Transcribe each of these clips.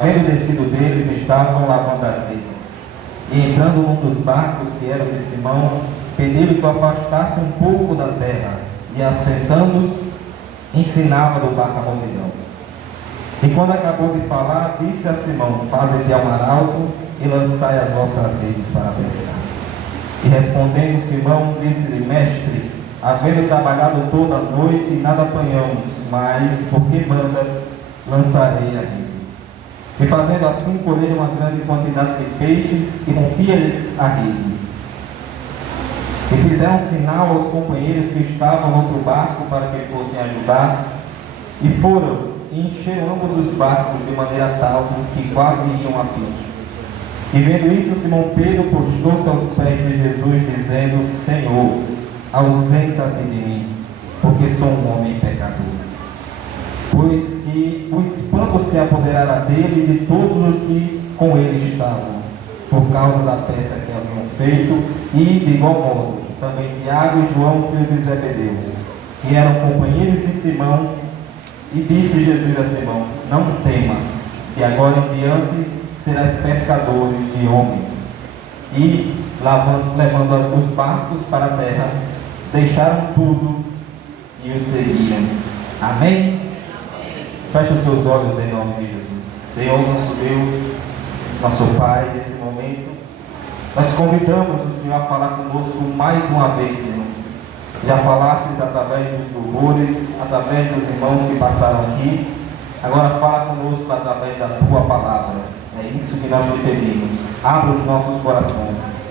Havendo descido deles, estavam lavando as redes. E entrando num dos barcos, que era o de Simão, pediu-lhe que o afastasse um pouco da terra, e assentando-se, ensinava do barco a multidão. E quando acabou de falar, disse a Simão: faze-te ao mar alto e lançai as vossas redes para pescar. E respondendo Simão, disse-lhe: mestre, havendo trabalhado toda a noite, nada apanhamos, mas, porque mandas, lançarei a rede. E fazendo assim, colheram uma grande quantidade de peixes, e rompia-lhes a rede. E fizeram um sinal aos companheiros que estavam no outro barco, para que fossem ajudar, e foram, e encheram ambos os barcos de maneira tal que quase iam a pique. E vendo isso, Simão Pedro postou-se aos pés de Jesus, dizendo: Senhor, ausenta-te de mim, porque sou um homem pecador. Pois que o espanto se apoderara dele e de todos os que com ele estavam, por causa da peça que haviam feito, e de igual modo também Tiago e João, filho de Zebedeu, que eram companheiros de Simão. E disse Jesus a Simão: não temas, que agora em diante serás pescadores de homens. E, levando os barcos para a terra, deixaram tudo e o seguiram. Amém? Feche os seus olhos em nome de Jesus. Senhor, nosso Deus, nosso Pai, nesse momento, nós convidamos o Senhor a falar conosco mais uma vez, Senhor. Já falastes através dos louvores, através dos irmãos que passaram aqui. Agora fala conosco através da Tua Palavra. É isso que nós te pedimos. Abra os nossos corações.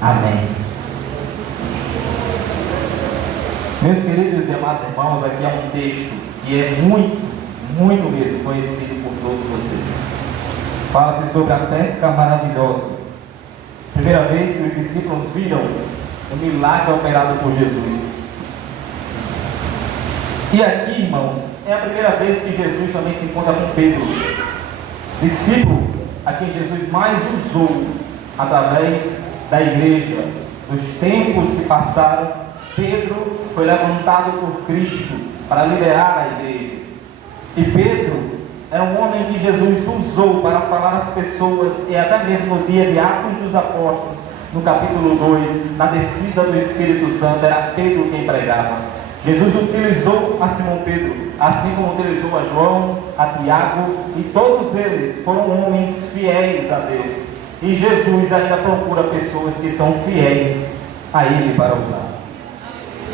Amém. Meus queridos e amados irmãos, aqui é um texto que é muito mesmo conhecido por todos vocês. Fala-se sobre a pesca maravilhosa. Primeira vez que os discípulos viram o milagre operado por Jesus. E aqui, irmãos, é a primeira vez que Jesus também se encontra com Pedro, discípulo a quem Jesus mais usou através da igreja. Dos tempos que passaram, Pedro foi levantado por Cristo para liderar a igreja. E Pedro era um homem que Jesus usou para falar às pessoas, e até mesmo no dia de Atos dos Apóstolos, no capítulo 2, na descida do Espírito Santo, era Pedro quem pregava. Jesus utilizou a Simão Pedro, assim como utilizou a João, a Tiago, e todos eles foram homens fiéis a Deus. E Jesus ainda procura pessoas que são fiéis a Ele para usar.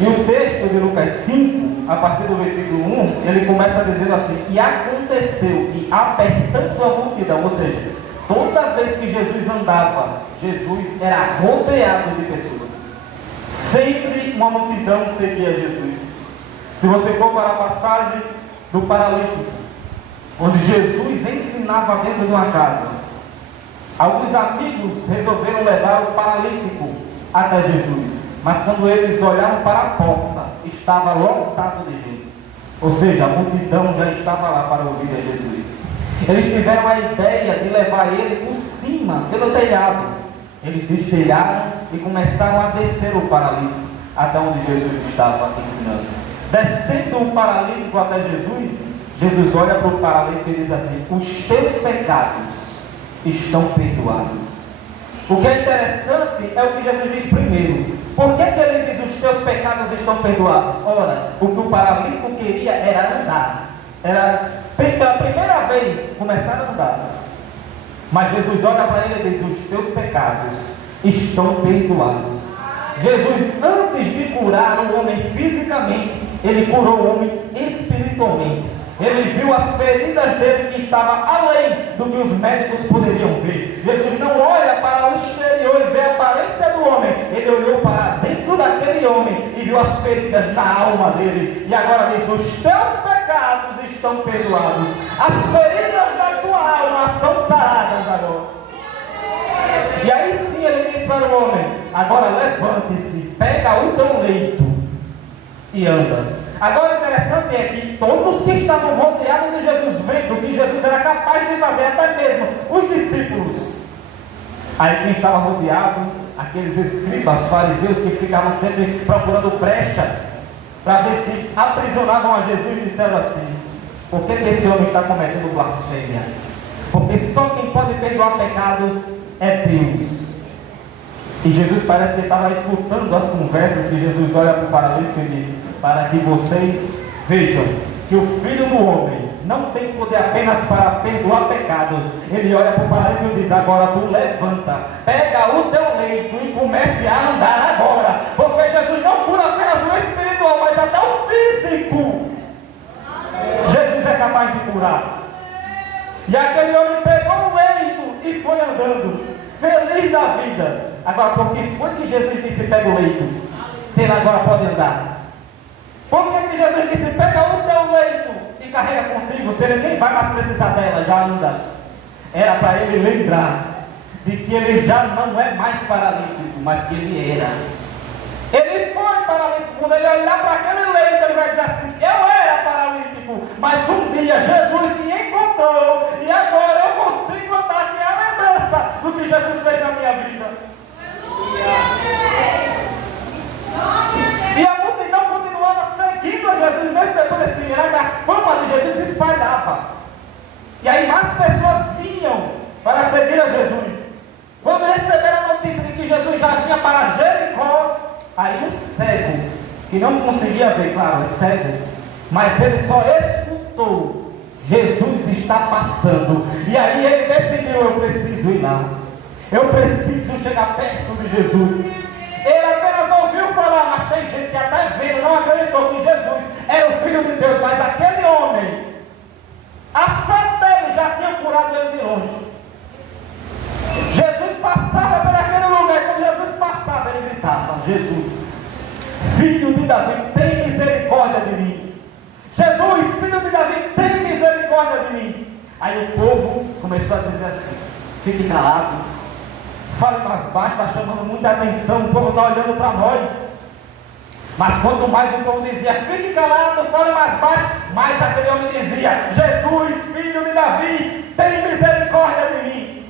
E o texto de Lucas 5, a partir do versículo 1, ele começa dizendo assim: e aconteceu que, apertando a multidão, ou seja, toda vez que Jesus andava, Jesus era rodeado de pessoas. Sempre uma multidão seguia Jesus. Se você for para a passagem do paralítico, onde Jesus ensinava dentro de uma casa, alguns amigos resolveram levar o paralítico até Jesus. Mas quando eles olharam para a porta, estava lotado de gente. Ou seja, a multidão já estava lá para ouvir a Jesus. Eles tiveram a ideia de levar ele por cima, pelo telhado. Eles destelharam e começaram a descer o paralítico até onde Jesus estava ensinando. Descendo o paralítico até Jesus, Jesus olha para o paralítico e diz assim: os teus pecados estão perdoados. O que é interessante é o que Jesus diz primeiro. Por que ele diz os teus pecados estão perdoados? Ora, o que o paralítico queria era andar. Era pela primeira vez começar a andar. Mas Jesus olha para ele e diz: os teus pecados estão perdoados. Jesus, antes de curar o homem fisicamente, ele curou o homem espiritualmente. Ele viu as feridas dele que estavam além do que os médicos poderiam ver. Jesus não olha para o exterior e vê a aparência do homem. Ele olhou para dentro daquele homem e viu as feridas na alma dele. E agora diz: os teus pecados estão perdoados. As feridas da tua alma são saradas agora. E aí sim ele diz para o homem: agora levante-se, pega o teu leito e anda. Agora o interessante é que todos que estavam rodeados de Jesus, vendo que Jesus era capaz de fazer, até mesmo os discípulos. Aí quem estava rodeado, aqueles escribas, fariseus que ficavam sempre procurando brecha para ver se aprisionavam a Jesus, disseram assim: por que esse homem está cometendo blasfêmia? Porque só quem pode perdoar pecados é Deus. E Jesus parece que estava escutando as conversas que Jesus olha para o paralítico e diz: para que vocês vejam que o Filho do Homem não tem poder apenas para perdoar pecados. Ele olha para o paralítico e diz: agora tu levanta, pega o teu leito e comece a andar agora. Porque Jesus não cura apenas o espiritual, mas até o físico. Jesus é capaz de curar. E aquele homem pegou o leito e foi andando, feliz da vida. Agora, por que foi que Jesus disse: pega o leito, se ele agora pode andar? Por que Jesus disse: pega o teu leito e carrega contigo, se ele nem vai mais precisar dela, já anda? Era para ele lembrar de que ele já não é mais paralítico, mas que ele era. Ele foi paralítico. Quando ele olhar para aquele leito, ele vai dizer assim: eu era paralítico, mas um dia Jesus me encontrou e agora eu consigo andar. Que é a lembrança do que Jesus fez na minha vida. E a multidão continuava seguindo a Jesus, mesmo depois desse milagre. A fama de Jesus se espalhava. E aí mais pessoas vinham para seguir a Jesus. Quando receberam a notícia de que Jesus já vinha para Jericó, aí um cego, que não conseguia ver, claro, é cego, mas ele só escutou: Jesus está passando. E aí ele decidiu: eu preciso ir lá, eu preciso chegar perto de Jesus. Ele apenas ouviu falar, mas tem gente que até vendo não acreditou que Jesus era o Filho de Deus. Mas aquele homem, a fé dele já tinha curado ele de longe. Jesus passava por aquele lugar, e quando Jesus passava, ele gritava: Jesus, Filho de Davi, tem misericórdia de mim. Jesus, Filho de Davi, tem misericórdia de mim. Aí o povo começou a dizer assim: fique calado, fale mais baixo, está chamando muita atenção, o povo está olhando para nós. Mas quanto mais o povo dizia: fique calado, fale mais baixo, mais aquele homem dizia: Jesus, Filho de Davi, tem misericórdia de mim.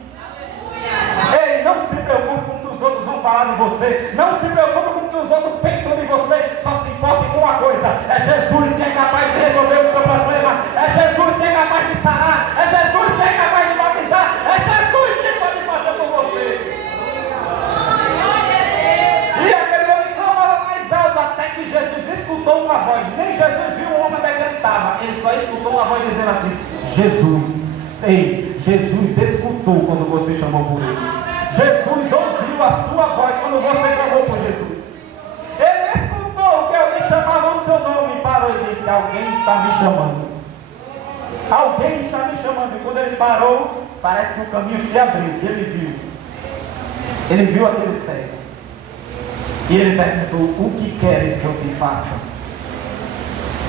Ei, não se preocupe com o que os outros vão falar de você. Não se preocupe com o que os outros pensam de você. Só se importe com uma coisa: é Jesus quem é capaz de resolver o seu problema. É Jesus quem é capaz de sanar. É Jesus quem é capaz de batizar. É Jesus quem pode fazer por você. E aquele homem clamava mais alto, até que Jesus escutou uma voz. Nem Jesus viu o homem onde é que ele estava. Ele só escutou uma voz dizendo assim: Jesus. Ei, Jesus escutou quando você chamou por ele. Jesus ouviu a sua voz quando você clamou por Jesus. Ele escutou que alguém chamava o seu nome e parou e disse: alguém está me chamando. Alguém está me chamando. E quando ele parou, parece que o caminho se abriu. E ele viu. Ele viu aquele cego. E ele perguntou: o que queres que eu te faça?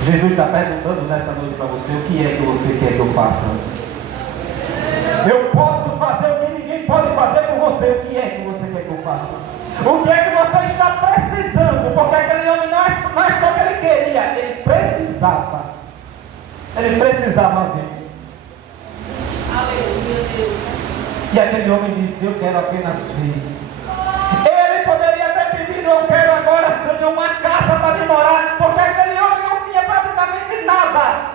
Jesus está perguntando nesta noite para você: o que é que você quer que eu faça? Eu posso fazer o que ninguém pode fazer por você. O que é que você quer que eu faça? O que é que você está precisando? Porque aquele homem não é só que ele queria, ele precisava. Ele precisava ver. Aleluia, Deus. E aquele homem disse: eu quero apenas ver. Ele poderia ter pedido: eu quero agora, Senhor, uma casa para me morar. Porque aquele homem não tinha praticamente nada.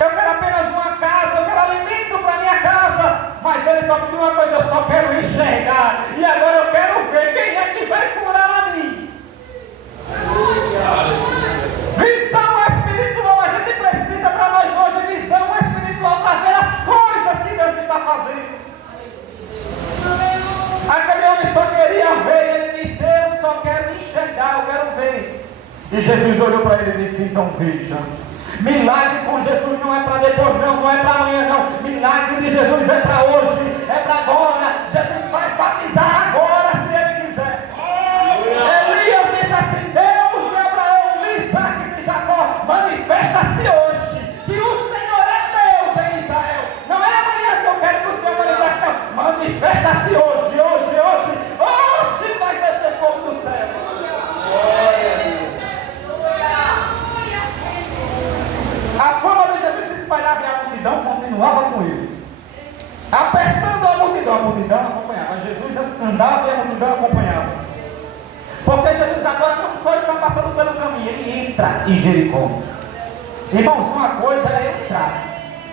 Eu quero apenas uma casa, eu quero alimento para minha casa. Mas ele só pediu uma coisa: eu só quero enxergar. E agora eu quero ver quem é que vai curar a mim. Visão espiritual. A gente precisa para nós hoje visão espiritual para ver as coisas que Deus está fazendo. Aquele homem só queria ver. Ele disse: eu só quero enxergar, eu quero ver. E Jesus olhou para ele e disse: então veja. Milagre com Jesus não é para depois, não é para amanhã, não. Milagre de Jesus é para hoje, é para agora. Jesus faz batizar agora, se Ele quiser. Elias disse assim: Deus de Abraão, de Isaac e de Jacó, manifesta-se hoje que o Senhor é Deus em Israel. Não é amanhã que eu quero que o Senhor manifeste, não. Manifesta-se hoje, hoje, hoje. Hoje vai descer fogo do céu. A fama de Jesus se espalhava e a multidão continuava com ele, apertando a multidão acompanhava. Jesus andava e a multidão acompanhava. Porque Jesus agora não só está passando pelo caminho, ele entra em Jericó. Irmãos, uma coisa é entrar,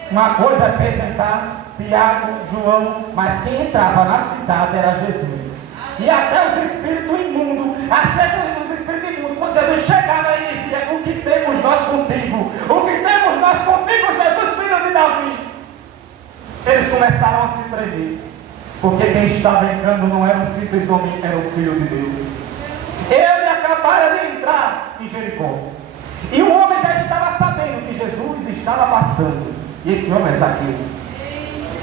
uma coisa é Pedro entrar Tiago, João, mas quem entrava na cidade era Jesus. E até os espíritos imundos, até os espíritos imundos, quando Jesus chegava, ele dizia: o que temos nós contigo? O que temos nós contigo, Jesus, filho de Davi? Eles começaram a se tremer, porque quem estava entrando não era um simples homem, era o Filho de Deus. Ele acabara de entrar em Jericó, e o homem já estava sabendo que Jesus estava passando, e esse homem é Zaqueu.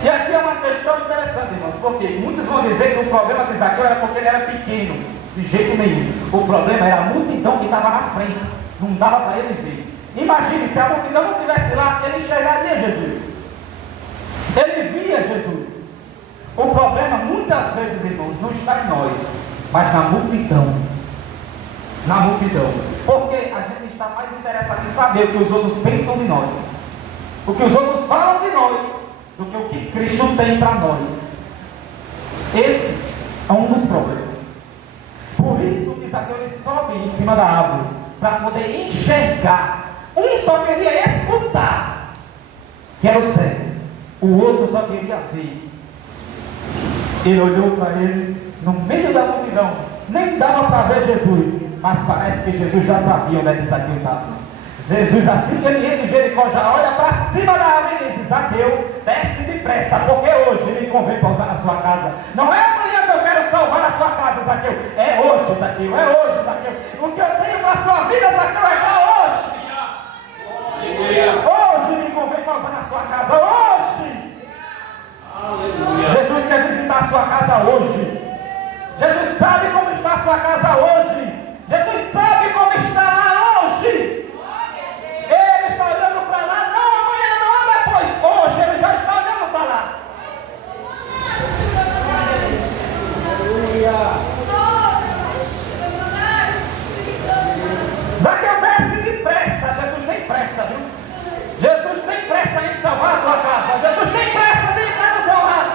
E aqui é uma questão interessante, irmãos, porque muitos vão dizer que o problema de Zaqueu era porque ele era pequeno. De jeito nenhum. O problema era a multidão que estava na frente, não dava para ele ver. Imagine, se a multidão não estivesse lá, ele enxergaria Jesus, ele via Jesus. O problema muitas vezes, irmãos, não está em nós, mas na multidão. Na multidão. Porque a gente está mais interessado em saber o que os outros pensam de nós, o que os outros falam de nós, do que o que Cristo tem para nós. Esse é um dos problemas. Por isso que Zaqueu ele sobe em cima da árvore, para poder enxergar. Um só queria escutar, que era o cego. O outro só queria ver. Ele olhou para ele no meio da multidão. Nem dava para ver Jesus, mas parece que Jesus já sabia onde é que Zaqueu estava. Jesus, assim que ele entra em Jericó, já olha para cima da árvore e diz: Zaqueu, desce depressa, porque hoje me convém pousar na sua casa. Não é amanhã que eu quero salvar a tua casa, Zaqueu. É hoje, Zaqueu, é hoje, Zaqueu. O que eu tenho para a sua vida, Zaqueu, é para hoje. Hoje me convém pousar na sua casa, hoje. Aleluia. Jesus quer visitar a sua casa hoje. Jesus sabe como está a sua casa hoje. Jesus sabe como está lá hoje. Ele está olhando para lá, não amanhã, não depois. Hoje ele já está olhando para lá. Zaqueu, desce depressa. Jesus tem pressa, viu? Jesus tem pressa em salvar a tua casa. Jesus tem pressa de entrar no teu lar.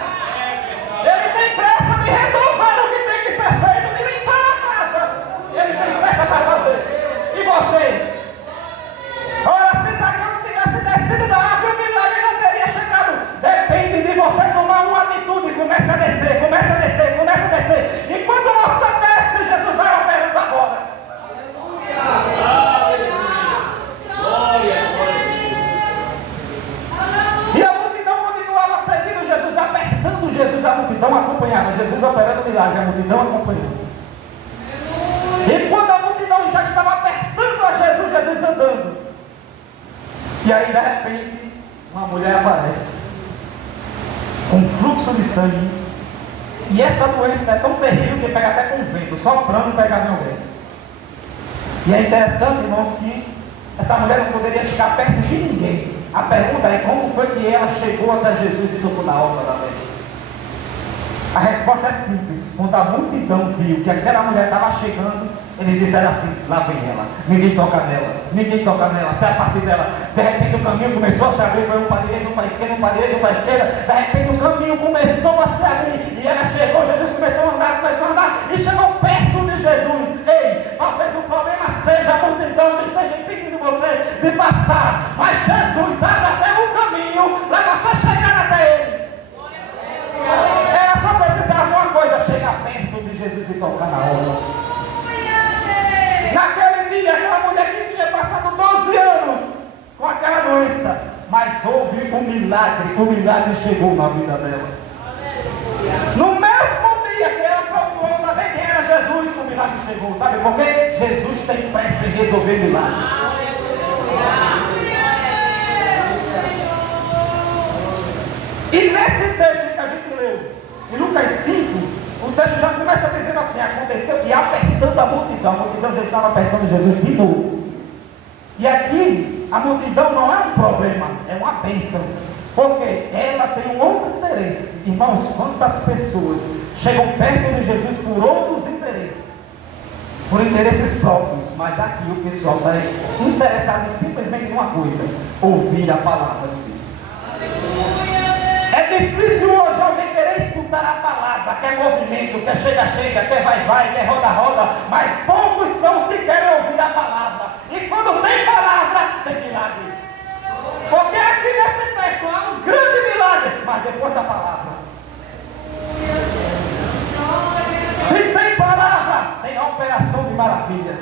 Ele tem pressa de resolver o que tem que ser feito, de limpar a casa. Ele tem pressa para fazer. E você? Ora, se Zaqueu não tivesse descido da árvore, o milagre não teria chegado. Depende de você tomar uma atitude. Começa a descer, começa a descer, começa a descer. E quando você desce, Jesus vai operando agora. E a multidão continuava seguindo Jesus, apertando Jesus. A multidão acompanhava Jesus operando o milagre, a multidão acompanhando. E quando a multidão já estava apertando a Jesus, Jesus andando. E aí de repente uma mulher aparece com fluxo de sangue, e essa doença é tão terrível que pega até com vento, soprando pegava em alguém. E é interessante, irmãos, que essa mulher não poderia chegar perto de ninguém. A pergunta é: como foi que ela chegou até Jesus e tocou na orla da veste? A resposta é simples. Quando a multidão viu que aquela mulher estava chegando, eles disseram assim: lá vem ela, ninguém toca nela, ninguém toca nela, sai a partir dela. De repente o caminho começou a se abrir, foi um para a direita, um para a esquerda, um para a direita, um para a esquerda. De repente o caminho começou a se abrir, e ela chegou, Jesus começou a andar, e chegou perto de Jesus. Ei, talvez o problema seja a multidão que esteja impedindo você de passar, mas Jesus abre até um caminho para você chegar até ele. Ela só precisava de uma coisa: chegar perto de Jesus e tocar na orla. Naquele dia, aquela mulher que tinha passado 12 anos com aquela doença, mas houve um milagre. O milagre chegou na vida dela. No mesmo dia que ela procurou saber quem era Jesus, o milagre chegou. Sabe por quê? Jesus tem pressa em resolver milagre. E nesse texto que a gente leu, em Lucas 5, o texto já começa dizendo assim: aconteceu que apertando a multidão já estava apertando Jesus de novo. E aqui a multidão não é um problema, é uma bênção, porque ela tem um outro interesse. Irmãos, quantas pessoas chegam perto de Jesus por outros interesses, por interesses próprios, mas aqui o pessoal está interessado em simplesmente uma coisa: ouvir a palavra de Deus. É difícil hoje alguém querer escutar a palavra, quer movimento, quer chega, quer vai, quer roda, mas poucos são os que querem ouvir a palavra. E quando tem palavra, tem milagre. Porque aqui nesse texto há um grande milagre, mas depois da maravilha.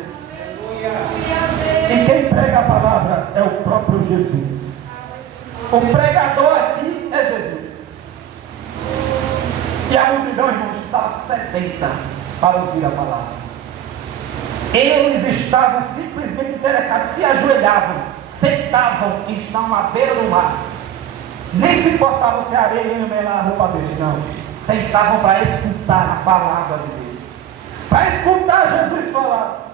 E quem prega a palavra é o próprio Jesus. O pregador aqui é Jesus. E a multidão, irmãos, estava sedenta para ouvir a palavra. Eles estavam simplesmente interessados, se ajoelhavam, sentavam e estavam à beira do mar. Nem se importavam se a areia ia melar a roupa deles, não. Sentavam para escutar a palavra de Deus, para escutar Jesus falar.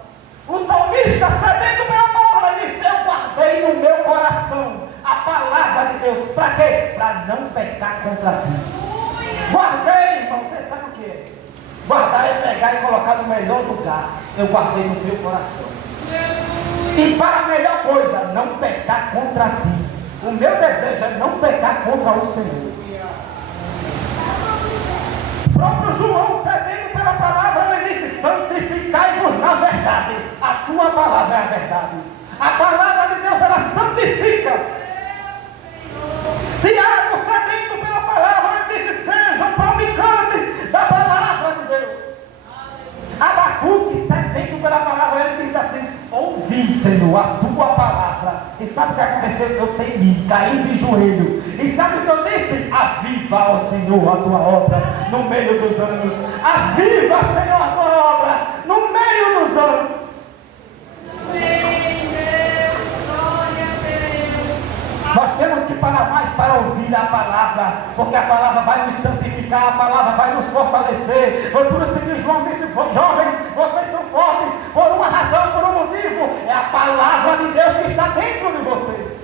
O salmista, sedento pela palavra, disse: eu guardei no meu coração a palavra de Deus. Para quê? Para não pecar contra ti. Guardei, irmão, você sabe o que é? Guardar é pegar e colocar no melhor lugar. Eu guardei no meu coração. E para a melhor coisa, não pecar contra ti. O meu desejo é não pecar contra o Senhor. O próprio João, sedento pela palavra, ele disse: santificai-vos na verdade. A tua palavra é a verdade. A palavra de Deus, ela santifica. Tiago, sedento pela palavra, ele disse: sejam praticantes da palavra de Deus. Abacuque, sedento pela palavra, ele disse assim: ouvi, Senhor, a tua palavra. E sabe o que aconteceu? Eu temi, caí de joelho. E sabe o que eu disse? Aviva, ó Senhor, a tua obra no meio dos anos. Aviva, Senhor, a tua obra no meio dos anos. Nós temos que parar mais para ouvir a palavra, porque a palavra vai nos santificar, a palavra vai nos fortalecer. Foi por isso que João disse: jovens, vocês são fortes por uma razão, por um motivo. É a palavra de Deus que está dentro de vocês.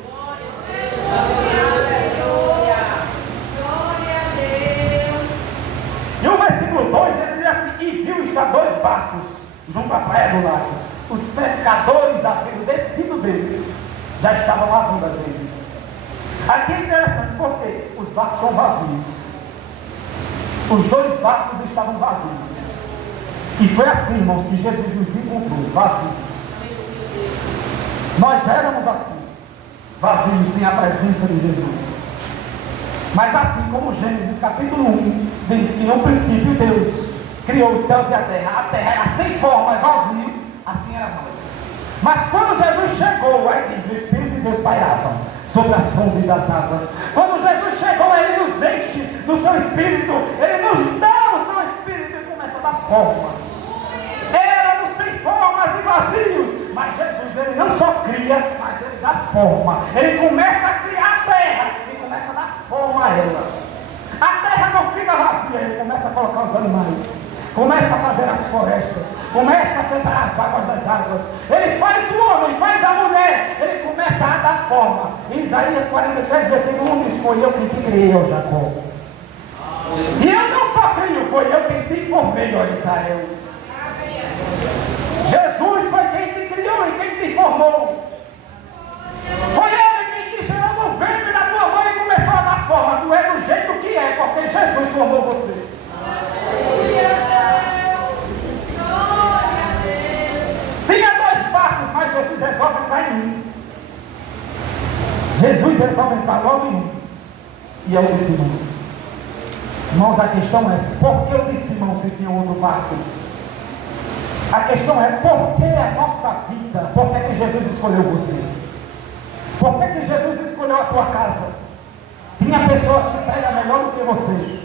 E o versículo 2, ele diz assim: e viu estar 2 barcos junto à praia do lago. Os pescadores, havendo descido deles, já estavam lavando as redes. Aqui é interessante porque os barcos são vazios. Os 2 barcos estavam vazios. E foi assim, irmãos, que Jesus nos encontrou, vazios. Nós éramos assim, vazios, sem a presença de Jesus. Mas assim como Gênesis capítulo 1 diz que no princípio Deus criou os céus e a terra era sem forma, vazio, assim era nós. Mas quando Jesus chegou, aí diz, o Espírito de Deus pairava sobre as fontes das águas. Quando Jesus chegou, ele nos enche do seu Espírito, ele nos dá o seu Espírito e começa a dar forma. Éramos sem formas e vazios, mas Jesus, ele não só cria, mas ele dá forma. Ele começa a criar a terra e começa a dar forma a ela. A terra não fica vazia, ele começa a colocar os animais. Começa a fazer as florestas, começa a separar as águas das águas. Ele faz o homem, faz a mulher, ele começa a dar forma. Em Isaías 43, versículo 1 diz: foi eu quem te criei, ó Jacó. E eu não só crio, foi eu quem te formei, ó Israel. Jesus foi quem te criou e quem te formou. Foi ele quem te gerou no ventre da tua mãe e começou a dar forma. Tu é do jeito que é, porque Jesus formou você. Tinha 2 barcos, mas Jesus resolve entrar em um. Jesus resolve entrar logo em um. E é o de Simão. Irmãos, a questão é: por que o de Simão se tinha outro barco? A questão é: por que a nossa vida? Por que Jesus escolheu você? Por que Jesus escolheu a tua casa? Tinha pessoas que pregam melhor do que você.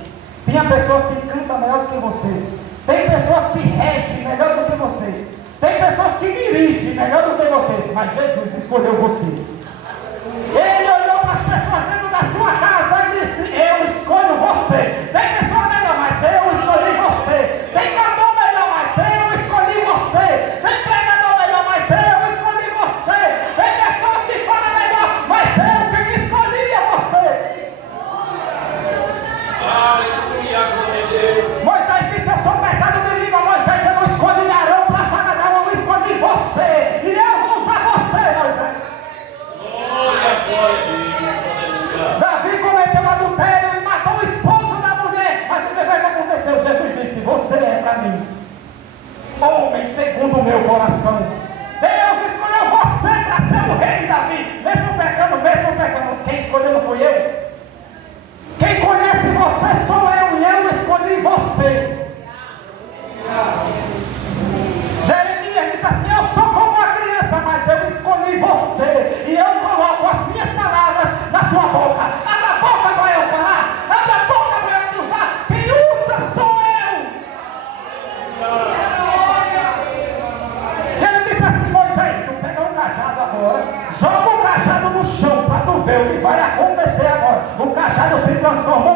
Tinha pessoas que cantam melhor do que você. Tem pessoas que regem melhor do que você. Tem pessoas que dirigem melhor do que você. Mas Jesus escolheu você. Ele olhou para as pessoas dentro da sua casa e disse: eu escolho você. Tem pessoa melhor, mas eu escolhi você. Tem cantor melhor, mas eu escolhi você. Tem pregador melhor, mas eu escolhi você. Tem pessoas que falam melhor, mas eu quem escolhi é você. Moisés disse: eu sou pesado de língua. Moisés, eu não escolhi Arão para falar, não, eu escolhi você. E eu vou usar você, Moisés. Davi cometeu adultério e matou o esposo da mulher. Mas o que aconteceu? Jesus disse: você é para mim homem segundo o meu coração. Deus escolheu você para ser o rei, Davi. Mesmo pecando, quem escolheu não fui eu. Quem conhece você sou eu, e eu escolhi você. Jeremias disse assim: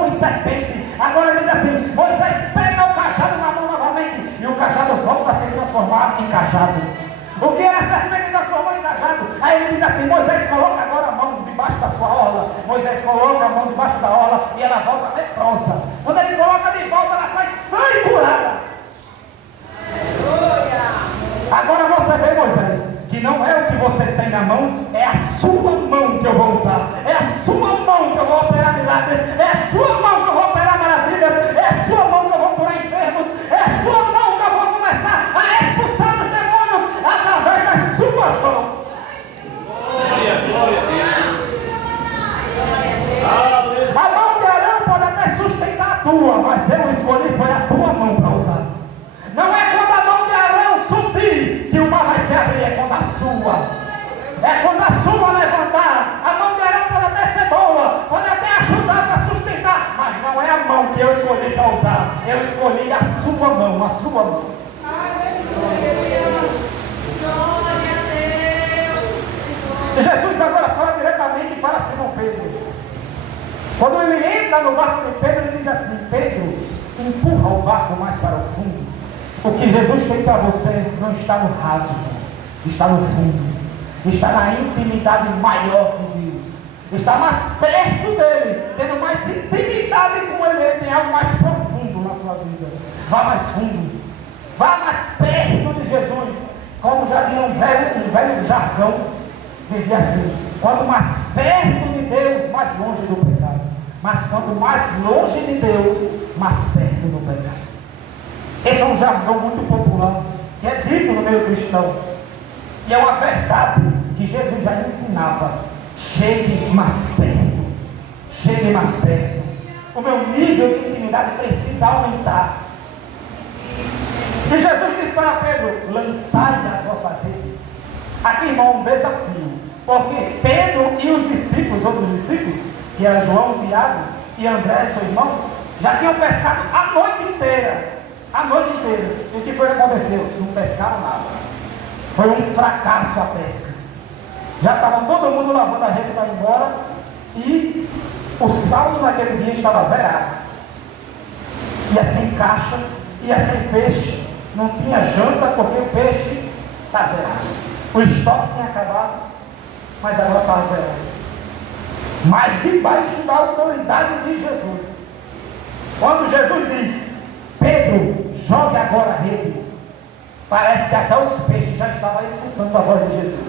transformou em serpente. Agora ele diz assim: Moisés, pega o cajado na mão novamente, e o cajado volta a ser transformado em cajado. O que era serpente transformou em cajado. Aí ele diz assim: Moisés, coloca agora a mão debaixo da sua orla. Moisés coloca a mão debaixo da orla e ela volta leprosa. Quando ele coloca de volta, ela sai sã e curada. Agora você vê, Moisés, que não é o que você tem na mão, é a sua mão que eu vou usar, é a sua mão que eu vou operar milagres, é a sua mão que eu vou operar maravilhas, é a sua mão que eu vou curar enfermos, é a sua mão que eu vou começar a expulsar os demônios através das suas mãos. Glória a Deus. A mão de Arão pode até sustentar a tua, mas eu escolhi foi a tua mão para usar. Não é quando a mão de Arão subir que o mar vai se abrir, é quando a sua. É quando a sua levantar. A mão de Arão pode até ser boa, pode até ajudar para sustentar, mas não é a mão que eu escolhi para usar. Eu escolhi a sua mão, a sua mão. E Jesus agora fala diretamente para Simão Pedro. Quando ele entra no barco de Pedro, ele diz assim: Pedro, empurra o barco mais para o fundo. O que Jesus tem para você não está no raso, está no fundo, está na intimidade maior de Deus, está mais perto dele, tendo mais intimidade com ele. Ele tem algo mais profundo na sua vida. Vá mais fundo, vá mais perto de Jesus. Como já tinha um velho jargão, dizia assim: quanto mais perto de Deus, mais longe do pecado. Mas quanto mais longe de Deus, mais perto do pecado. Esse é um jargão muito popular, que é dito no meio cristão, e é uma verdade que Jesus já ensinava. Chegue mais perto, chegue mais perto. O meu nível de intimidade precisa aumentar. E Jesus disse para Pedro: lançai as vossas redes. Aqui, irmão, um desafio, porque Pedro e os discípulos, outros discípulos, que eram João, Tiago e André, seu irmão, já tinham pescado a noite inteira. A noite inteira. E o que foi que aconteceu? Não pescaram nada. Foi um fracasso a pesca. Já estava todo mundo lavando a rede para ir embora, e o saldo naquele dia estava zerado. Ia sem caixa, ia sem peixe, não tinha janta porque o peixe está zerado. O estoque tinha acabado, mas agora está zerado. Mas debaixo da autoridade de Jesus. Quando Jesus disse: Pedro, jogue agora a rede, parece que até os peixes já estavam escutando a voz de Jesus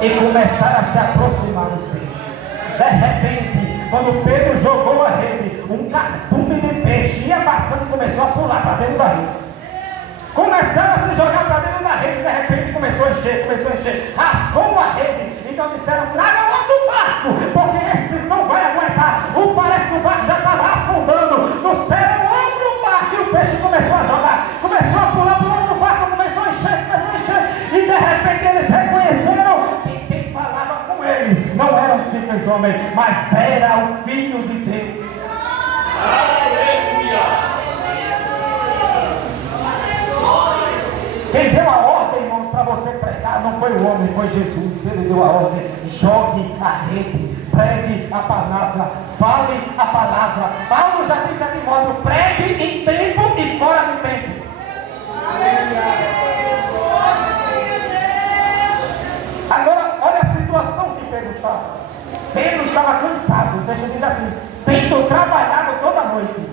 e começaram a se aproximar dos peixes. De repente, quando Pedro jogou a rede, um cardume de peixe ia passando e começou a pular para dentro da rede. Começaram a se jogar para dentro da rede, de repente começou a encher, rasgou a rede. Então disseram: traga outro barco, porque esse não vai aguentar. Parece que o barco já estava afundando. Trouxeram outro barco e o peixe começou a jogar, começou a pular para o outro barco, começou a encher, e de repente eles reconheceram que quem falava com eles não era um simples homem, mas era o Filho de Deus. Quem deu a ordem, irmãos, para você pregar não foi o homem, foi Jesus. Ele deu a ordem: jogue a rede, pregue a palavra, fale a palavra. Paulo já disse a Timóteo: pregue em tempo e fora de tempo. Agora, olha a situação que Pedro estava. Pedro estava cansado. O texto diz assim: tendo trabalhado toda a noite.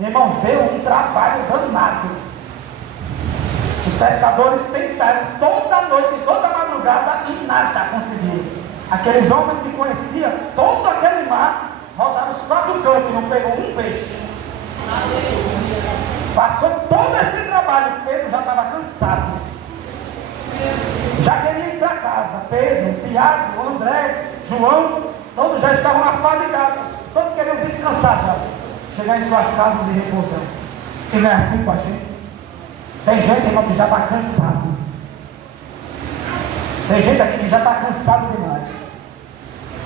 Irmãos, deu um trabalho danado. Os pescadores tentaram toda noite, toda madrugada, e nada conseguiram. Aqueles homens que conheciam todo aquele mar, rodaram os 4 cantos e não pegou um peixe. Passou todo esse trabalho. Pedro já estava cansado, já queria ir para casa. Pedro, Tiago, André, João, todos já estavam afadigados. Todos queriam descansar já, chegar em suas casas e repousar. E não é assim com a gente. Tem gente, irmão, que já está cansado. Tem gente aqui que já está cansado demais,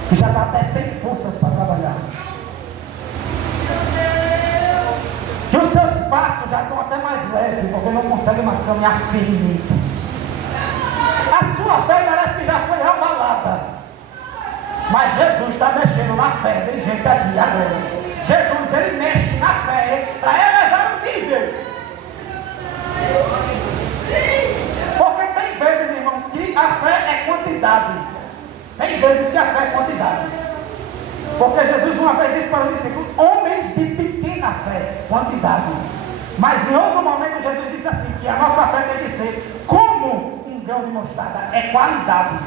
que já está até sem forças para trabalhar, que os seus passos já estão até mais leves, porque não consegue mais caminhar firme. A sua fé parece que já foi abalada, mas Jesus está mexendo na fé. Tem gente aqui agora, Jesus, ele mexe na fé para elevar o nível. Porque tem vezes, irmãos, que a fé é quantidade. Tem vezes que a fé é quantidade. Porque Jesus uma vez disse para os discípulos: homens de pequena fé, quantidade. Mas em outro momento Jesus disse assim, que a nossa fé tem que ser como um grão de mostarda, é qualidade.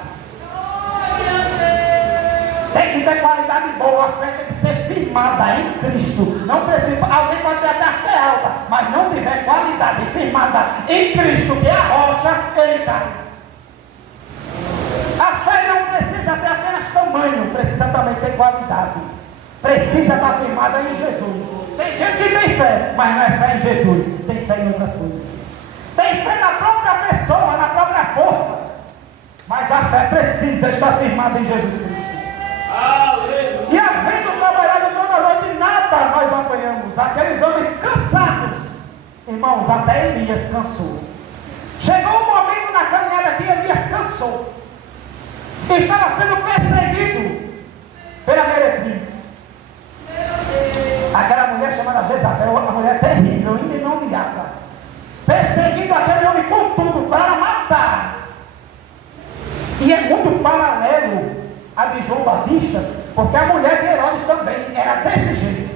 Tem que ter qualidade boa, a fé tem que ser firmada em Cristo. Não precisa, alguém pode ter até a fé alta, mas não tiver qualidade firmada em Cristo, que é a rocha, ele cai. A fé não precisa ter apenas tamanho, precisa também ter qualidade. Precisa estar firmada em Jesus. Tem gente que tem fé, mas não é fé em Jesus, tem fé em outras coisas. Tem fé na própria pessoa, na própria força. Mas a fé precisa estar firmada em Jesus Cristo. Aleluia. E havendo trabalhado toda a noite, nada nós apanhamos. Aqueles homens cansados, irmãos, até Elias cansou. Chegou um momento na caminhada que Elias cansou. Estava sendo perseguido pela meretriz. Aquela mulher chamada Jezabel, uma mulher terrível, endemoniada, perseguindo aquele homem com tudo para matar. E é muito paralelo a de João Batista, porque a mulher de Herodes também era desse jeito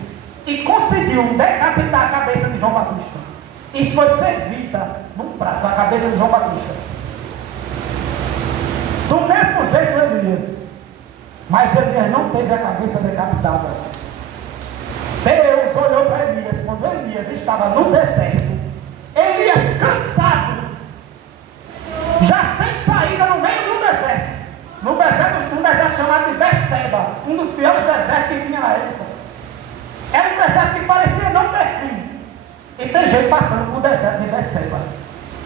e conseguiu decapitar a cabeça de João Batista. Isso foi servida num prato, a cabeça de João Batista. Do mesmo jeito Elias, mas Elias não teve a cabeça decapitada. Deus olhou para Elias quando Elias estava no deserto. Elias cansado, já sem saída no meio de um deserto. Num deserto chamado de Berseba, um dos piores desertos que tinha na época. Era um deserto que parecia não ter fim. E tem gente passando por deserto de Berseba,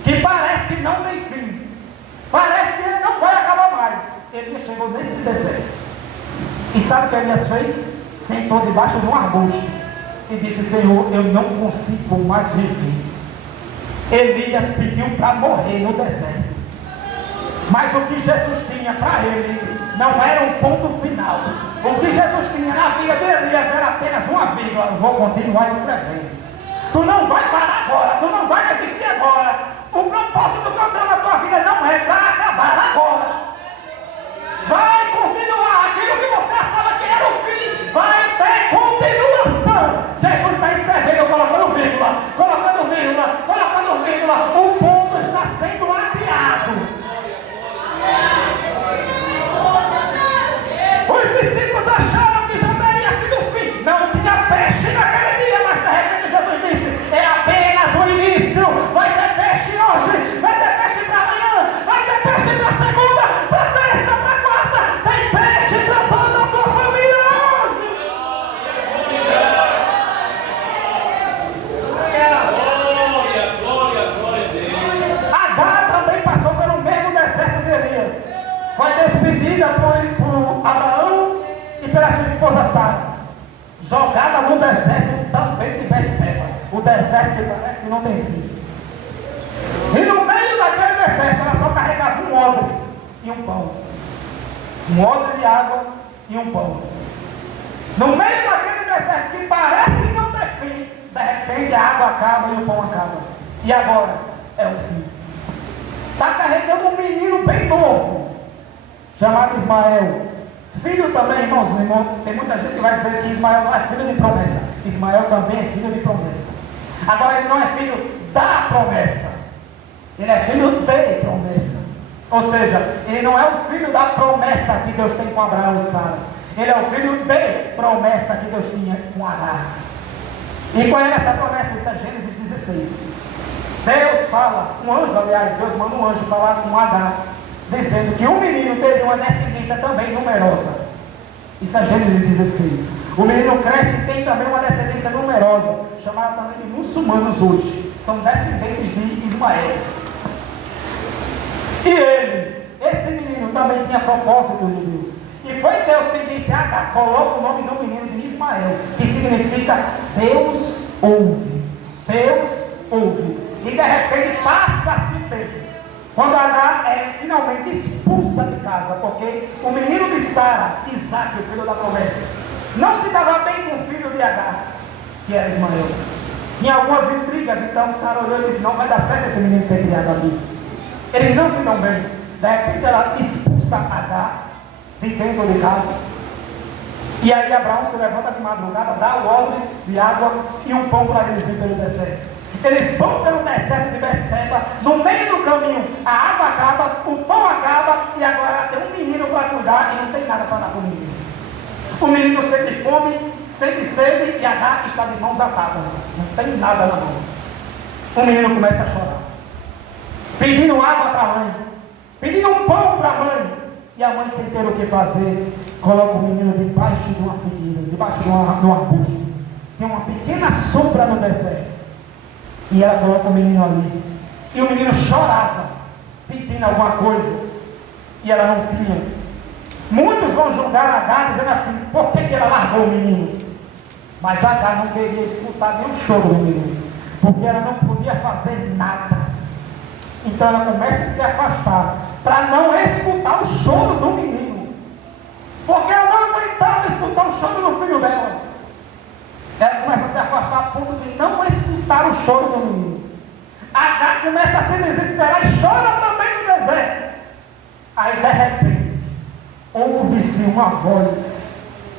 que parece que não tem fim. Parece que ele não vai acabar mais. Elias chegou nesse deserto. E sabe o que Elias fez? Sentou debaixo de um arbusto e disse: Senhor, eu não consigo mais viver. Elias pediu para morrer no deserto. Mas o que Jesus tinha para ele não era um ponto final. O que Jesus tinha na vida de Elias era apenas uma vírgula. Eu vou continuar escrevendo. Tu não vai parar agora, tu não vai desistir agora. O propósito que eu tenho na tua vida não é para acabar agora. Vai continuar. Aquilo que você achava que era o fim, vai ter continuação. Jesus está escrevendo, colocando vírgula, colocando vírgula, colocando vírgula. O ponto está sendo adiado. Os discípulos acharam que já teria sido o fim. Não tinha peixe naquele dia, mas de repente Jesus disse: é apenas o início. Vai ter peixe hoje, vai ter peixe para amanhã, vai ter peixe para segunda, para terça, para quarta. Tem peixe para toda a tua família hoje. Glória a Deus. Agar também passou pelo mesmo deserto de Elias. Foi despedida por Abraão e pela sua esposa Sara, jogada no deserto também de Berseba, o deserto que parece que não tem fim. E no meio daquele deserto ela só carregava um odre e um pão. Um odre de água e um pão. No meio daquele deserto que parece não ter fim, de repente a água acaba e o pão acaba. E agora é o fim. Está carregando um menino bem novo, chamado Ismael. Filho também, irmãos, tem muita gente que vai dizer que Ismael não é filho de promessa. Ismael também é filho de promessa. Agora ele não é filho da promessa, ele é filho de promessa. Ou seja, ele não é o filho da promessa que Deus tem com Abraão e Sara. Ele é o filho de promessa que Deus tinha com Agar. E qual era essa promessa? Isso é Gênesis 16. Deus fala, um anjo, aliás, Deus manda um anjo falar com Agar, dizendo que o menino teria uma descendência também numerosa. Isso é Gênesis 16. O menino cresce e tem também uma descendência numerosa, chamada também de muçulmanos hoje. São descendentes de Ismael. E ele, esse menino, também tinha propósito de Deus. E foi Deus quem disse: Agar, coloca o nome do menino de Ismael, que significa Deus ouve. Deus ouve. E de repente passa-se o tempo. Quando Agar é finalmente expulsa de casa, porque o menino de Sara, Isaac, o filho da promessa, Não se dava bem com o filho de Agar, que era Ismael. Tinha algumas intrigas, então Sara olhou e disse: não vai dar certo esse menino ser criado ali. Eles não se dão bem. De repente ela expulsa Agar de dentro de casa. E aí Abraão se levanta de madrugada, dá o odre de água e um pão para eles ir pelo deserto. Eles vão pelo deserto de Berseba. No meio do caminho a água acaba, o pão acaba, e agora ela tem um menino para cuidar e não tem nada para dar para o menino. O menino sente fome, sente sede, e Agar está de mãos atadas, não tem nada na mão. O menino começa a chorar, pedindo água para a mãe, pedindo um pão para a mãe. E a mãe, sem ter o que fazer, coloca o menino debaixo de uma figueira, debaixo de um arbusto. Tem uma pequena sombra no deserto. E ela coloca o menino ali. E o menino chorava, pedindo alguma coisa. E ela não tinha. Muitos vão julgar Agar dizendo assim: por que ela largou o menino? Mas Agar não queria escutar nem o choro do menino, porque ela não podia fazer nada. Então ela começa a se afastar, para não escutar o choro do menino, porque ela não aguentava escutar o choro do filho dela. Ela começa a se afastar a ponto de não escutar o choro do menino. Agar começa a se desesperar e chora também no deserto. Aí de repente ouve-se uma voz,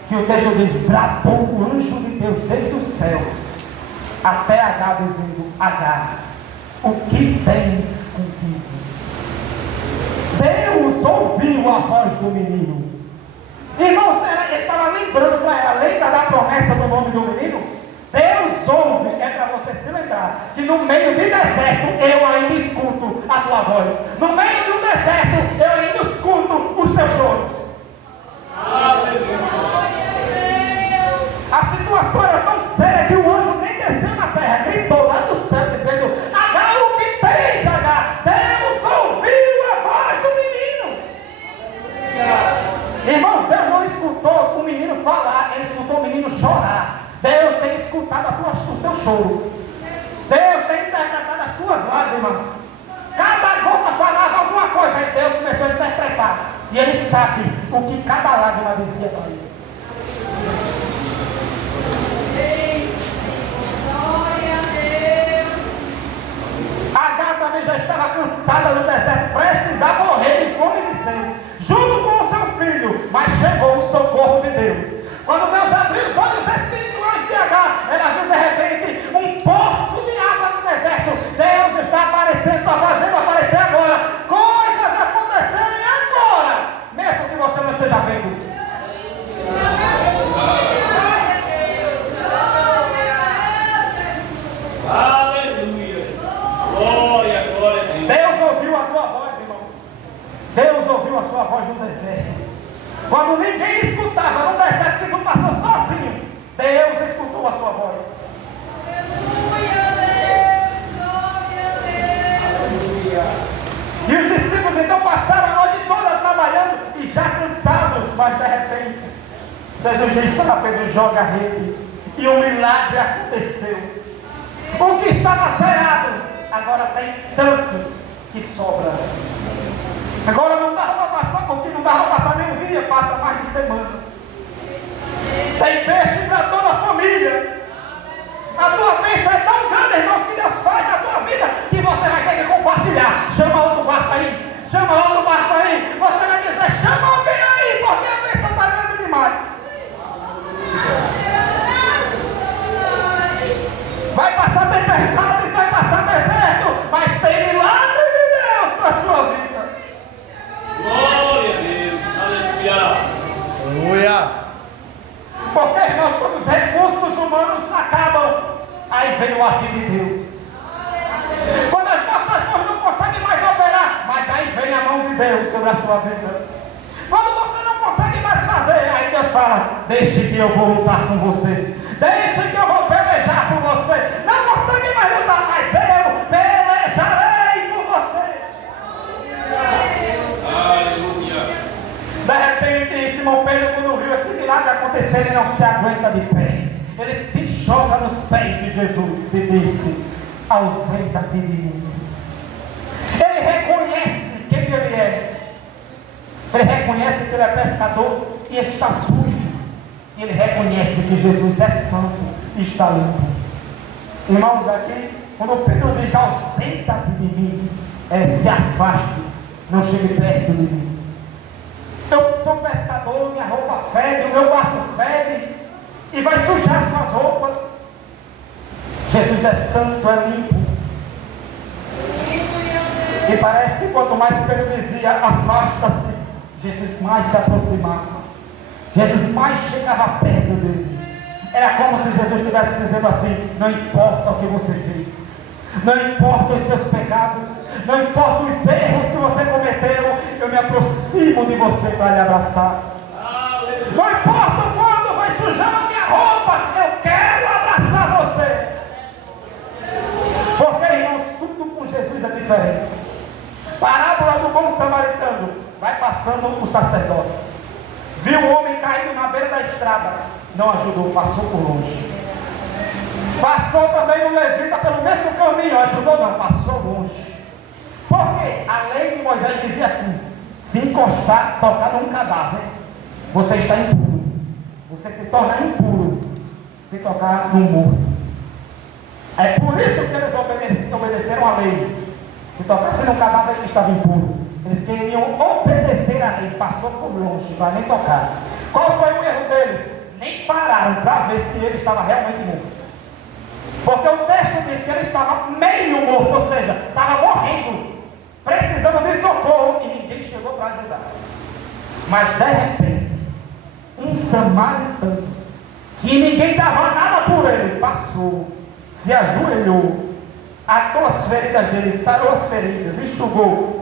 que o texto diz: bradou o anjo de Deus desde os céus até Agar, dizendo: Agar, o que tens contigo? Deus ouviu a voz do menino. Irmãos, ele estava lembrando para ela: lembra da promessa do nome do menino? Deus ouve, é para você se lembrar que no meio de deserto eu ainda escuto a tua voz. No meio de um deserto eu ainda escuto os teus choros. A situação era tão séria que o anjo nem desceu na terra, gritou lá do céu dizendo: Agar, o que tens, Agar? Deus ouviu a voz do menino. Irmãos, Deus não escutou o menino falar, ele escutou o menino chorar. Deus tem escutado o teu choro. Deus tem interpretado as tuas lágrimas. Cada gota falava alguma coisa, e Deus começou a interpretar. E ele sabe o que cada lágrima dizia para ele. Agar também já estava cansada no deserto, prestes a morrer de fome e de sede, junto com o seu filho. Mas chegou o socorro de Deus. Quando Deus abriu os olhos espirituais de Agar, ela viu de repente um poço de água no deserto. Deus está aparecendo, está fazendo aparecer agora. Coisas acontecerem agora, mesmo que você não esteja vendo. Aleluia! Glória, glória a Deus. Deus ouviu a tua voz, irmãos. Deus ouviu a sua voz no deserto. Quando ninguém escutava no deserto que tu passou sozinho, Deus escutou a sua voz. Aleluia, Deus, glória a Deus. E os discípulos então passaram a noite toda trabalhando e já cansados, mas de repente Jesus disse para Pedro: joga a rede. E um milagre aconteceu. O que estava zerado agora tem tanto que sobra. Agora não dava para passar, porque não dava para passar nem um dia, passa mais de semana. Tem peixe para toda a família. A tua bênção é tão grande, irmãos, que Deus faz na tua vida, que você vai ter que compartilhar. Chama outro barco aí, chama outro barco aí. Você vai dizer: chama alguém aí, porque a bênção está grande demais. Vai passar tempestades, vai passar deserto, mas tem milagre de Deus para a sua vida. Glória a Deus. Aleluia. Aleluia. Porque, irmãos, quando os recursos humanos acabam, aí vem o agir de Deus. Quando as nossas mãos não conseguem mais operar, mas aí vem a mão de Deus sobre a sua vida. Quando você não consegue mais fazer, aí Deus fala: deixe que eu vou lutar com você. Deixe que eu vou pelejar por você. Não consegue mais lutar, mas eu pelejarei por você. Aleluia. De repente, Simão Pedro, quando viu esse milagre acontecer, ele não se aguenta de pé. Ele se joga nos pés de Jesus e disse: ausenta-te de mim. Ele reconhece quem ele é. Ele reconhece que ele é pescador e está sujo. E ele reconhece que Jesus é santo e está limpo. Irmãos, aqui, quando Pedro diz, ausenta-te de mim, se afaste, não chegue perto de mim. Eu sou pescador, minha roupa fede, o meu barco fede, e vai sujar suas roupas. Jesus é santo, é limpo. E parece que quanto mais Pedro dizia, afasta-se, Jesus mais se aproximava. Jesus mais chegava perto dele. Era como se Jesus estivesse dizendo assim: não importa o que você fez, não importa os seus pecados, não importa os erros que você cometeu, eu me aproximo de você para lhe abraçar. Não importa quando vai sujar a minha roupa, eu quero abraçar você. Porque, irmãos, tudo com Jesus é diferente. Parábola do bom samaritano. Vai passando o sacerdote, viu o homem caído na beira da estrada, não ajudou, passou por longe. Passou também o levita pelo mesmo caminho, ajudou não, passou longe. Porque a lei de Moisés dizia assim: se encostar, tocar num cadáver, você está impuro. Você se torna impuro se tocar num morto. É por isso que eles obedeceram a lei. Se tocasse num cadáver, ele estava impuro. Eles queriam obedecer a lei, passou por longe, para nem tocar. Qual foi o erro deles? Nem pararam para ver se ele estava realmente morto. Porque o texto diz que ele estava meio morto, ou seja, estava morrendo, precisando de socorro, e ninguém chegou para ajudar. Mas de repente, um samaritano, que ninguém dava nada por ele, passou, se ajoelhou, atou as feridas dele, sarou as feridas, enxugou,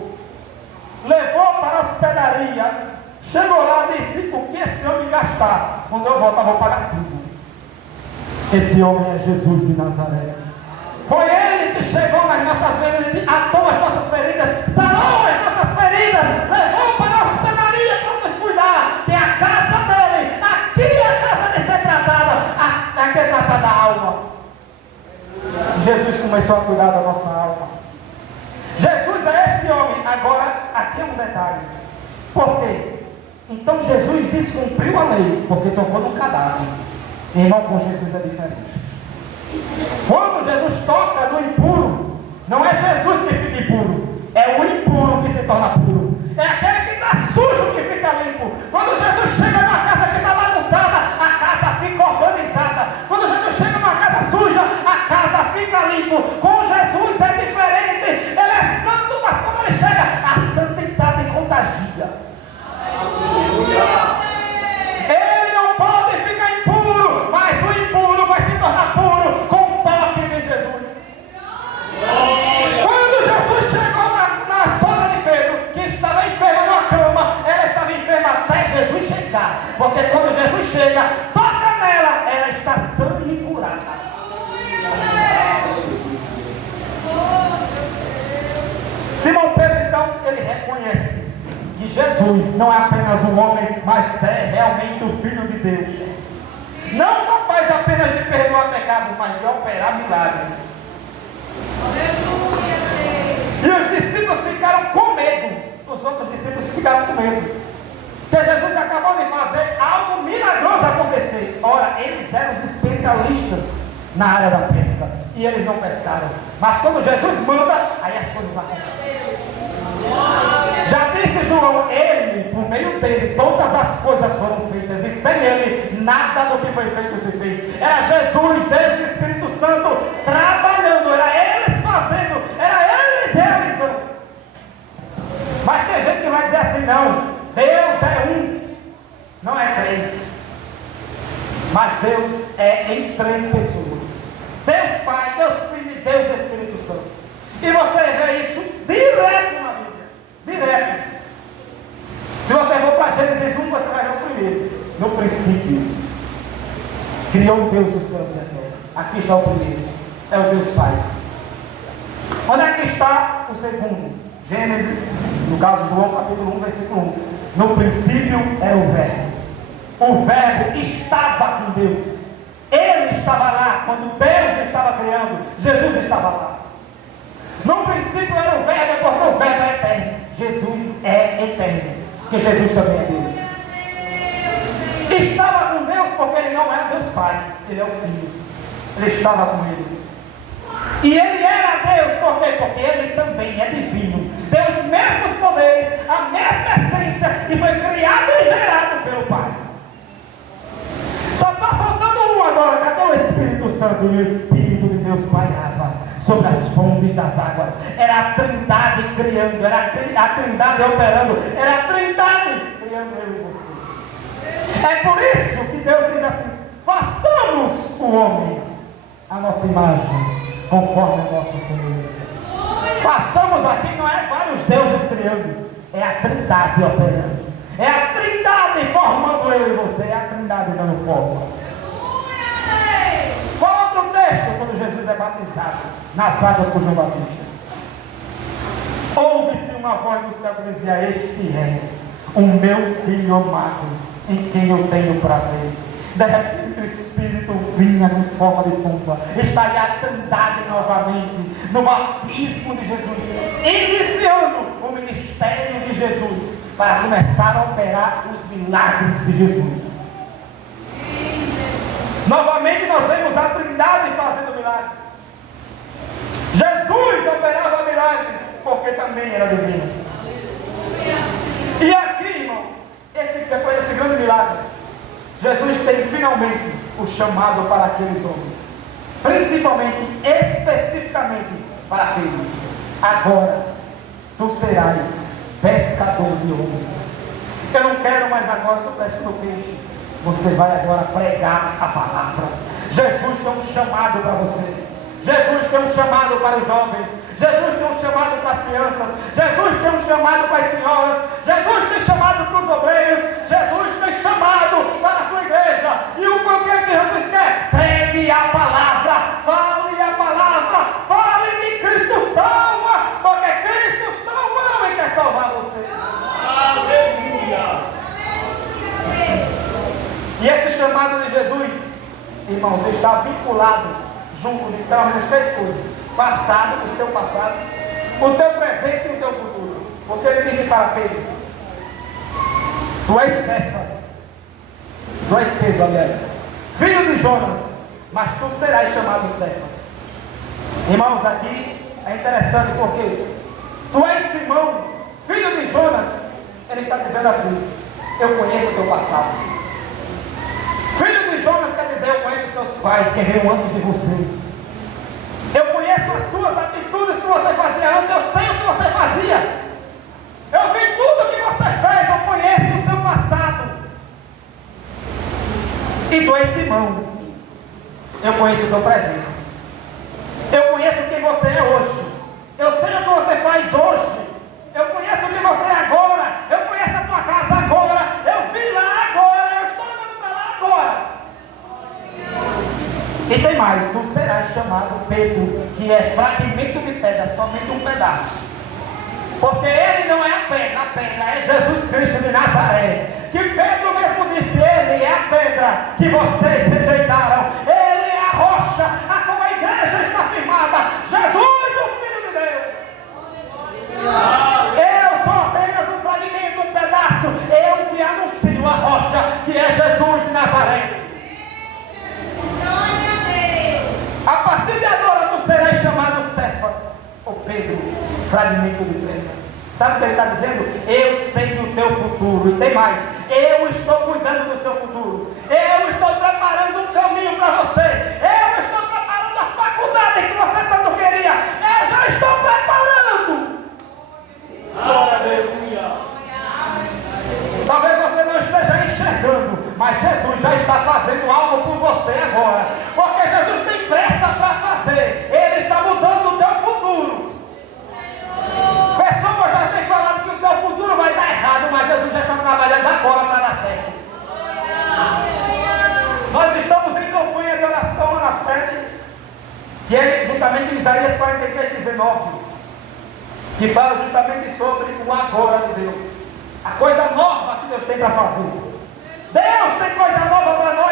levou para a hospedaria, chegou lá e disse: o que esse homem gastar, quando eu voltar, vou pagar tudo. Esse homem é Jesus de Nazaré. Foi ele que chegou nas nossas feridas, atou as nossas feridas, sarou as nossas feridas, levou para a hospedaria para nos cuidar, que é a casa dele. Aqui é a casa de ser tratada, aqui é tratada a alma. Jesus começou a cuidar da nossa alma. Jesus é esse homem. Agora, aqui é um detalhe. Por quê? Então Jesus descumpriu a lei, porque tocou no cadáver. Irmão, com Jesus é diferente. Quando Jesus toca no impuro, não é Jesus que fica impuro, é o impuro que se torna puro. É aquele que está sujo que fica limpo. Quando Jesus chega numa casa que está bagunçada, a casa fica organizada. Quando Jesus chega numa casa suja, a casa fica limpo. Com Jesus é diferente. Ele é santo, mas quando ele chega, a santidade contagia. Ele não pode ficar impuro, mas o impuro vai se tornar puro com o toque de Jesus. Quando Jesus chegou na sogra de Pedro, que estava enferma numa cama, ela estava enferma até Jesus chegar. Porque quando Jesus chega, toca nela, ela está sã e curada. Simão Pedro, então, ele reconhece que Jesus não é apenas um homem, mas é realmente o Filho de Deus. Não capaz apenas de perdoar pecados, mas de operar milagres. E os discípulos ficaram com medo. Os outros discípulos ficaram com medo. Que Jesus acabou de fazer algo milagroso acontecer. Ora, eles eram os especialistas na área da pesca. E eles não pescaram. Mas quando Jesus manda, aí as coisas acontecem. Já disse João, ele, por meio dele, todas as coisas foram feitas, e sem ele, nada do que foi feito se fez. Era Jesus, Deus e Espírito Santo trabalhando, era eles fazendo, era eles realizando. Mas tem gente que vai dizer assim: não, Deus é um, não é três. Mas Deus é em três pessoas: Deus Pai, Deus Filho e Deus Espírito Santo. E você vê isso direto na Bíblia. Direto. Se você for para Gênesis 1, você vai ver o primeiro. No princípio, criou Deus os céus e a terra. Aqui está o primeiro. É o Deus Pai. Onde é que está o segundo? Gênesis, no caso João capítulo 1, versículo 1. No princípio era o Verbo. O Verbo estava com Deus. Ele estava lá quando Deus estava criando. Jesus estava lá. No princípio era o Verbo, porque o Verbo é eterno. Jesus é eterno, porque Jesus também é Deus. Estava com Deus porque Pai, Ele é o Filho. Ele estava com Ele. E Ele era Deus, por quê? Porque Ele também é divino. Tem os mesmos poderes, a mesma essência, e foi criado e gerado pelo Pai. Só está faltando um agora. Cadê o Espírito Santo? E o Espírito de Deus pairava sobre as fontes das águas. Era a Trindade criando, era a Trindade operando, era a Trindade criando eu e você. É por isso que Deus diz assim: façamos o homem a nossa imagem, conforme a nossa semelhança. Façamos aqui não é vários deuses criando, é a Trindade operando. É a Trindade formando eu e você, é a Trindade dando forma. Qual outro texto quando Jesus é batizado nas águas por João Batista? Ouve-se uma voz do céu que dizia: este é o meu filho amado, em quem eu tenho prazer. De repente o Espírito vinha em forma de pomba. Está aí a Trindade novamente, no batismo de Jesus, iniciando o ministério de Jesus, para começar a operar os milagres de Jesus. Novamente nós vemos a Trindade fazendo milagres. Jesus operava milagres, porque também era divino. E aqui, irmãos, depois desse grande milagre, Jesus tem finalmente o chamado para aqueles homens, principalmente, especificamente para aquele: agora tu serás pescador de homens. Eu não quero mais agora tu pescando peixes, você vai agora pregar a palavra. Jesus tem um chamado para você. Jesus tem um chamado para os jovens. Jesus tem um chamado para as crianças. Jesus tem um chamado para as senhoras. Jesus tem chamado para os obreiros. Jesus tem chamado para a sua igreja. E o que Jesus quer? Pregue a palavra. Fale a palavra. Fale de Cristo salva. Porque Cristo salvou e quer salvar você. Aleluia! E esse chamado de Jesus, irmãos, está vinculado junto de pelo menos três coisas: passado, o seu passado, o teu presente e o teu futuro. Porque ele disse para Pedro: tu és Cefas, tu és Pedro, aliás, filho de Jonas, mas tu serás chamado Cefas. Irmãos, aqui é interessante porque tu és Simão, filho de Jonas. Ele está dizendo assim: eu conheço o teu passado. Filho de Jonas quer dizer: eu conheço os seus pais, que veio antes de você. Eu conheço as suas atitudes que você fazia antes. Eu sei o que você fazia. Eu vi tudo que você fez. Eu conheço o seu passado. E tu és Simão. Eu conheço o teu presente. Eu conheço quem você é hoje. Eu sei o que você faz hoje. Eu conheço o que você é agora. Eu conheço a tua casa agora. Eu vim lá agora. Eu estou andando para lá agora. E tem mais: tu serás chamado Pedro, que é fragmento de pedra, somente um pedaço. Porque ele não é a pedra é Jesus Cristo de Nazaré. Que Pedro mesmo disse: ele é a pedra que vocês rejeitaram. Ele é a rocha a qual a igreja está firmada. Jesus, o Filho de Deus. Eu sou apenas um fragmento, um pedaço. Eu que anuncio a rocha, que é Jesus de Nazaré. A partir de agora tu serás chamado Cefas, ou Pedro, fragmento de pedra. Sabe o que ele está dizendo? Eu sei do teu futuro. E tem mais: eu estou cuidando do seu futuro. Eu estou preparando um caminho para você. Eu estou preparando a faculdade que você tanto queria. Eu já estou preparando. Aleluia! Talvez você não esteja enxergando, mas Jesus já está fazendo algo por você agora. Porque Jesus tem pressa para fazer. Ele está mudando o teu futuro. Pessoas já têm falado que o teu futuro vai dar errado, mas Jesus já está trabalhando agora para dar certo. Nós estamos em campanha de oração lá na sede, que é justamente Isaías 43, 19, que fala justamente sobre o agora de Deus. A coisa nova que Deus tem para fazer. Deus tem coisa nova para nós.